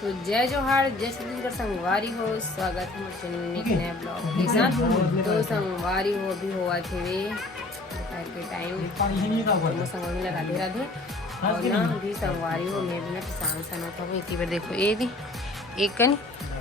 तो जय जोहार, जय छत्तीसगढ़। संगवारी हो, स्वागत है मुझे एक नया ब्लॉग के साथ। तो संगवारी हो भी हुआ थे वे दोपहर के टाइम तो संगवारी में राधे राधे। और ना भी संगवारी हो मैं भी ना किसान सना था वो इतनी बार देखो ये दी एक कन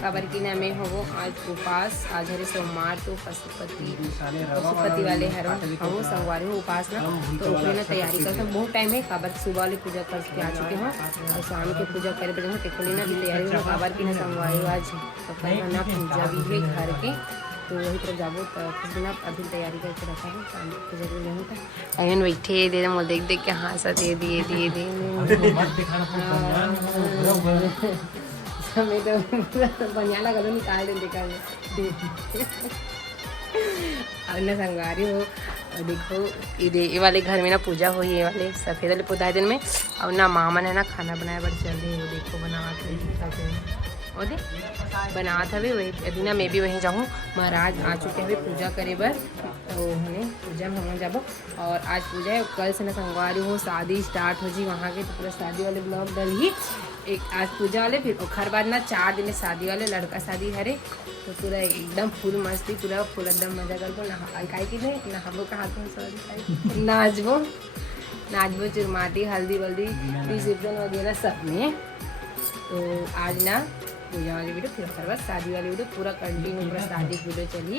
काबर की ना मैं हो आज उपास। आज हरे सोमवार तो पशुपति वाले हरो हम संगवारी हो उपास ना तो ओकरे ना तैयारी करते बहुत टाइम है। काबर सुबह वाली पूजा करके आ चुके हैं और शाम की पूजा करे बजे टेकोली ना भी तैयारी हो काबर की ना संगवारी आज तो ना पूजा भी है घर के। तो वही तरफ जाबो तो कुछ दिन अभी तैयारी करके रखा है शाम की पूजा के लिए था। अयन बैठे दे मोल देख देख के हाँसा दे दिए हमें तो बढ़िया लगा लो निकाल दे निकाल और ना संगवारी हो और देखो ये वाले घर में ना पूजा हुई ये वाले सफ़ेद वाले पुताए दिन में। और ना मामा ने ना खाना बनाया बड़ चल रही है देखो बनाते दे बनात हवे वही अभी ना मैं भी वहीं जाऊँ। महाराज आ चुके हैं पूजा करे बर तो उन्हें पूजा में हम जाबो। और आज पूजा है कल से ना संगवारी हो शादी स्टार्ट हो जी वहाँ के तो पूरा शादी वाले ब्लॉग डल ही एक आज पूजा वाले फिर खर बाद ना 4 दिन शादी वाले लड़का शादी हरे तो पूरा एकदम फुल मस्ती पूरा फुल एकदम मजा करबो ना काय की नहीं ना हम लोग का हाथ में नाचबो चुरमाटी हल्दी वल्दी रिसेप्शन वगैरह सब में। तो आज ना पूजा वाली वीडियो फिर ओखर बाद शादी वाली वीडियो पूरा कंटिन्यू पूरा शादी वीडियो चली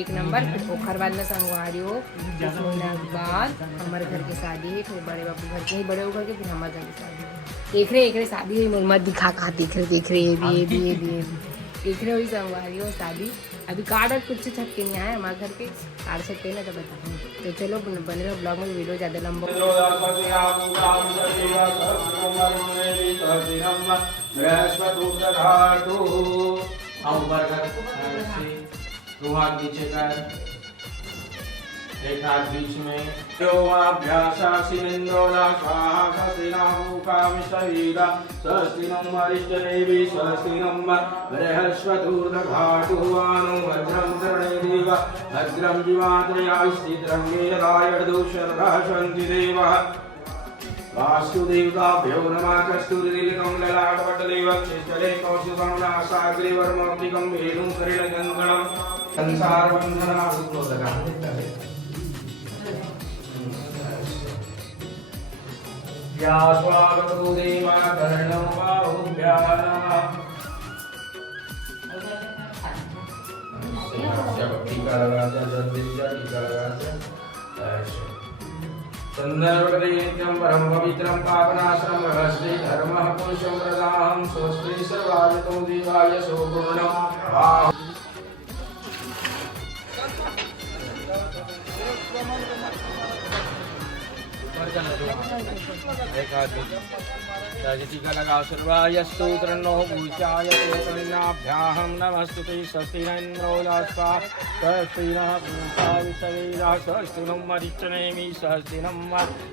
एक नंबर। फिर ओखर बाद में संगवारी हो 10 महीना बाद हमारे घर की शादी है फिर बड़े बाबू घर के ही बड़े घर के फिर हमारे घर की शादी है। देख रहे शादी हुई मत दिखा कहाँ देख रहे ये देख रहे हुई संगवारी हो शादी। अभी कार्ड और कुछ छट के नहीं आया हमारे घर के कार्ड छट के ना तो बता तो चलो बने रहो ब्लॉग में वीडियो ज़्यादा लंबा एक हाथ बीच में स्वस्तिनम वरिष्ठदेवी स्वस्तिनम बृहस्पतिर्दघाटुवानो भद्रं कर्णेदेव भद्रं जीवात्रयास्तिद्रंगेदायर्दुशर्धशन्ति देवः वास्तुदेवताभ्यो नमः। कस्तूरिलिकं ललाटपटलेव क्षेत्रे कौशिकमनासाग्रिवर्मोक्तिकं वेणुं करिणगङ्गणं संसारबन्धनादुद्बोधकः या स्वागतो देवा कर्णो बाहुभ्याः टीका लगाते संदर्भनित्यं परम पवित्रं पावनाश्रम रहस्ये धर्मः पुरुषं प्रदाहं स्वस्ति सर्वाजतो देवाय सोपूर्णं टीका लगाओ सर्वायस्तु तन्नो भूषाय तन्नाभ्याहं नमस्तुते स्वस्ति न इन्द्रो दास्वा स्वस्ति नः पूषा विश्ववेदाः स्वस्ति नो मरीचनेमि स्वस्ति नं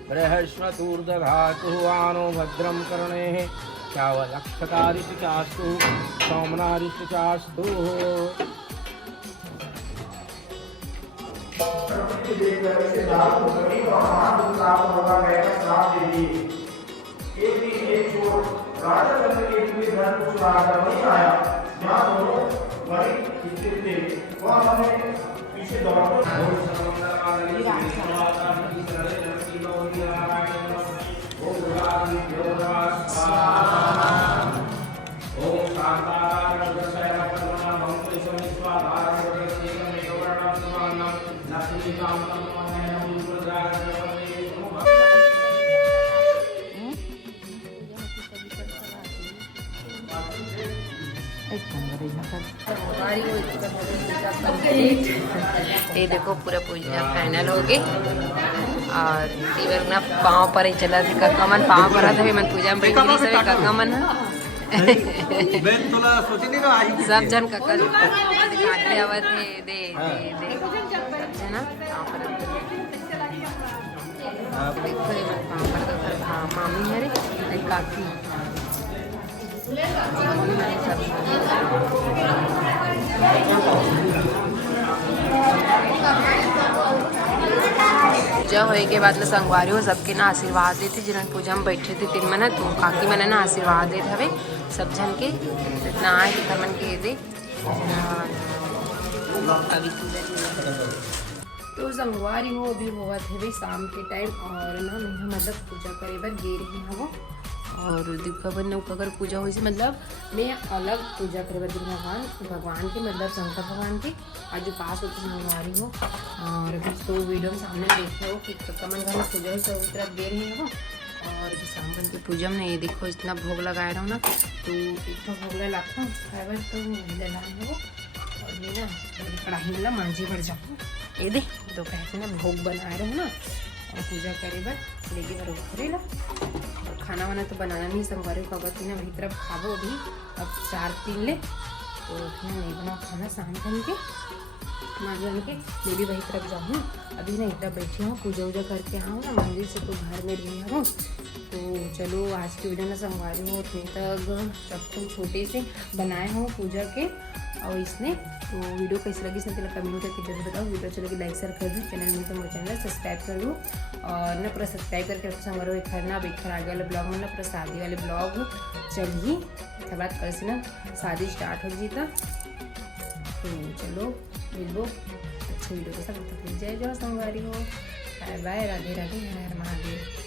बृहस्पतिर्दधातुवानो भद्रं कर्णेः चावलक्षकारिति चास्तु सोमनारिति चास्तु। एक दिन एक चोर राजा चंद्र के पूरे घर को चुराकर वहीं आया जहाँ दोनों बड़े खिंचते थे। वहाँ हमें पीछे दौड़कर ये देखो पूरा पूजा फाइनल हो गई और तीवर ना पाँव पर ही चला थी काका मन पाँव पर था मन पूजा में बैठ गई सब काका मन सब जन काका दिखाते आवा थे दे ना पाँव पर देखो ये मन पाँव पर तो मामी है रे काकी पूजा होए के बाद ना संगवारी हो सबके ना आशीर्वाद देते जिन्होंने पूजा में बैठे थे 3 मन तो काकी मन ना आशीर्वाद देते हवे सब जन के ना आए कि मन के दे अभी तो संगवारी हो अभी हुआ थे भाई शाम के टाइम और ना मैं मतलब पूजा करे बर गे रही हूँ और दीपावन अगर पूजा हुई मतलब मैं अलग पूजा करे बर भगवान के मतलब शंकर भगवान के आज जो पास होती संगवारी हो और अभी तो वीडियो में सामने देखे हो कि कमन घर में पूजा हुई तो उस तरफ गे रही हो और अभी शाम बन के पूजा में ये देखो इतना भोग लगाया रहा हूँ ना तो एक तो भोग लाता हूँ खाए तो लगाए हो और मैं ना कढ़ाई में मांझी भर जाऊँ ये दे दोपहर के ना भोग बनाए रहे ना और पूजा करे बर लेके बर उठे ला और खाना वाना तो बनाना नहीं संगवारी को अगर ना वही तरफ खाबो अभी अब 4-3 ले तो नहीं बनाओ खाना शाम बन के माँ बन के मैं भी वही तरफ जाऊँ अभी ना इतना बैठी हूँ पूजा वूजा करके आऊँ ना मंदिर से तो घर में रही हूँ तो चलो आज की वीडियो में संगवारी हूँ उतने तक सब छोटे से बनाए हूँ पूजा के और इसने तो वीडियो कैसी लगी इसने पहले कमेंट करके जरूर बताओ वीडियो चलो कि लाइक शेयर कर दूँ चैनल में तो मेरे चैनल सब्सक्राइब कर दूँ और ना पूरा सब्सक्राइब करके संगवारी हो एक ना बेखर आगे वाले ब्लॉग में ना पूरा शादी वाले ब्लॉग चलिए इसके बाद कल से ना शादी स्टार्ट हो गई था तो चलो मिलो अच्छी वीडियो के साथ जय जय संगवारी हो बाय बाय राधे राधे हर हर महादेव।